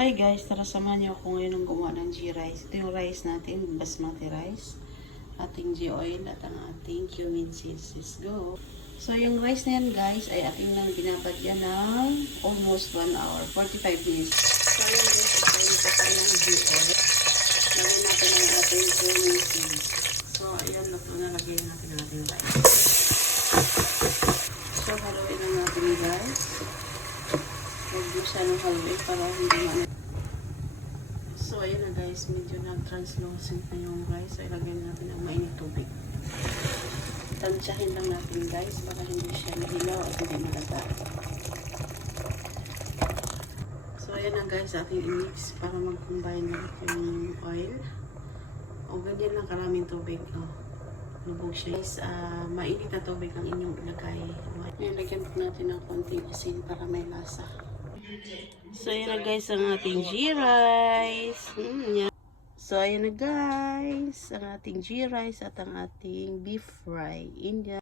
Hi guys, tara samahan niyo ako ngayon ng gumawa ng G-Rice. Ito yung rice natin, basmati rice. Ating G-oil at ang ating cumin seeds. Let's go! So yung rice na yan guys ay ating nang binabadyan ng almost 1 hour, 45 minutes. So yun guys, ito pa tayo ng G-oil. Lagyan natin ang ating cumin seeds. So ayan, nalagyan natin ang ating rice. So haluin lang natin guys. Huwag mo siya nung haluin para hindi man. So, ayan na guys, medyo nag-translucent na yung rice. So, ilagay natin ang mainit tubig. Tansyahin lang natin guys, baka hindi siya mahilaw at hindi malaga. So, ayan na guys, ating i-mix para mag-combine na yung oil. O, ganyan lang karaming tubig. O, lubog siya. Guys, mainit na tubig ang inyong ilagay. Ayan, lagyan natin ng konting asin para may lasa. So, ayan na guys ang ating G-Rice. So, ayan na guys ang ating G-Rice at ang ating beef fry. India.